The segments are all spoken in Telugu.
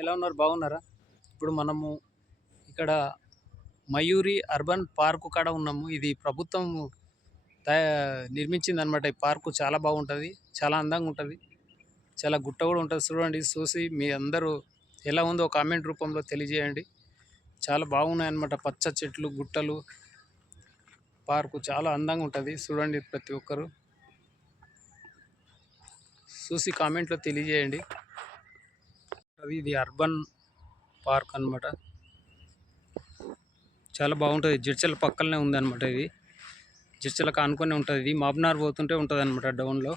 ఎలా ఉన్నారు? బాగున్నారా? ఇప్పుడు మనము ఇక్కడ మయూరి అర్బన్ పార్క్ కాడ ఉన్నాము. ఇది ప్రభుత్వం నిర్మించిందనమాట. ఈ పార్కు చాలా బాగుంటుంది, చాలా అందంగా ఉంటుంది, చాలా గుట్ట కూడా ఉంటుంది. చూడండి, చూసి మీ అందరూ ఎలా ఉందో కామెంట్ రూపంలో తెలియజేయండి. చాలా బాగున్నాయన్నమాట. పచ్చ చెట్లు, గుట్టలు, పార్కు చాలా అందంగా ఉంటుంది. చూడండి, ప్రతి ఒక్కరు చూసి కామెంట్లో తెలియజేయండి. ఇది అర్బన్ పార్క్ అన్నమాట. చాలా బాగుంటుంది. జడ్చల పక్కనే ఉంది అనమాట. ఇది జడ్చలకు ఆనుకొని ఉంటుంది. ఇది మాబ్నార్ పోతుంటే ఉంటుంది అనమాట. డౌన్లో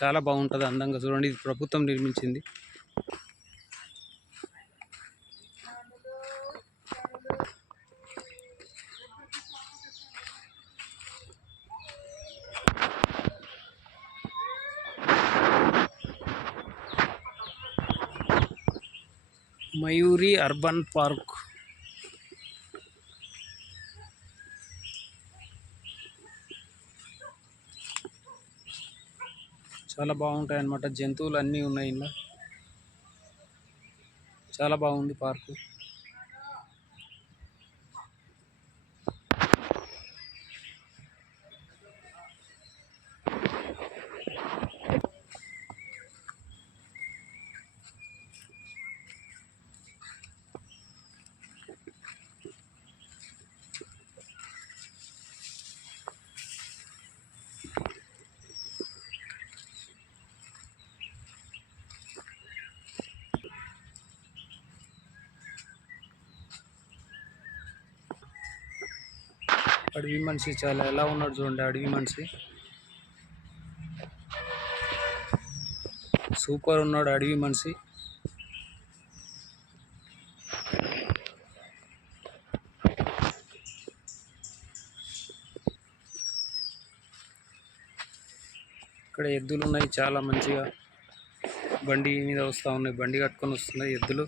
చాలా బాగుంటుంది, అందంగా. చూడండి, ఇది ప్రభుత్వం నిర్మించింది. Mayuri urban park. చాలా బాగుంటాయి అన్నమాట. జంతువులు అన్నీ ఉన్నాయి ఇలా. చాలా బాగుంది పార్కు. అడవి మనిషి చాలా ఎలా ఉన్నాడు చూడండి. అడవి మనిషి సూపర్ ఉన్నాడు. అడవి మనిషి ఇక్కడ ఎద్దులు ఉన్నాయి, చాలా మంచిగా బండి మీద వస్తూ ఉన్నాయి. బండి కట్టుకొని వస్తున్నాయి ఎద్దులు.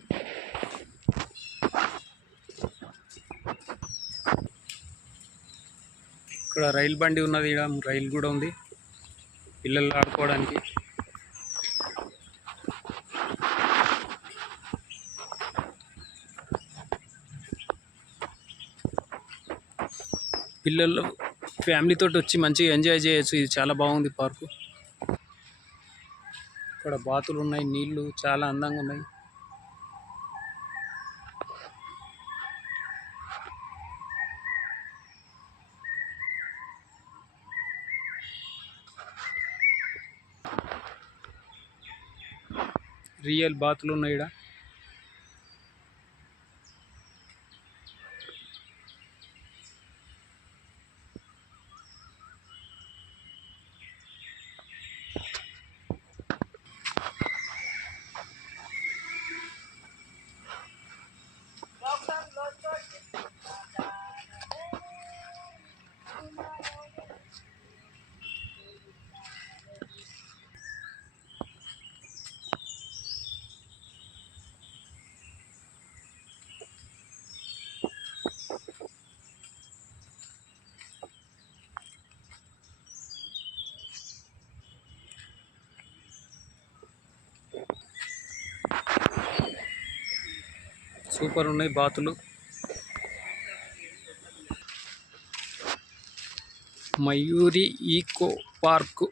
ఇక్కడ రైలు బండి ఉన్నది. ఇక్కడ రైలు కూడా ఉంది పిల్లలు ఆడుకోవడానికి. పిల్లలు ఫ్యామిలీ తోటి వచ్చి మంచిగా ఎంజాయ్ చేయొచ్చు. ఇది చాలా బాగుంది పార్కు. ఇక్కడ బాతులు ఉన్నాయి, నీళ్లు చాలా అందంగా ఉన్నాయి. రియల్ బాతులు ఉన్నాయి ఇక్కడ. సూపర్ ఉన్నాయి బాతులు. Mayuri eco park.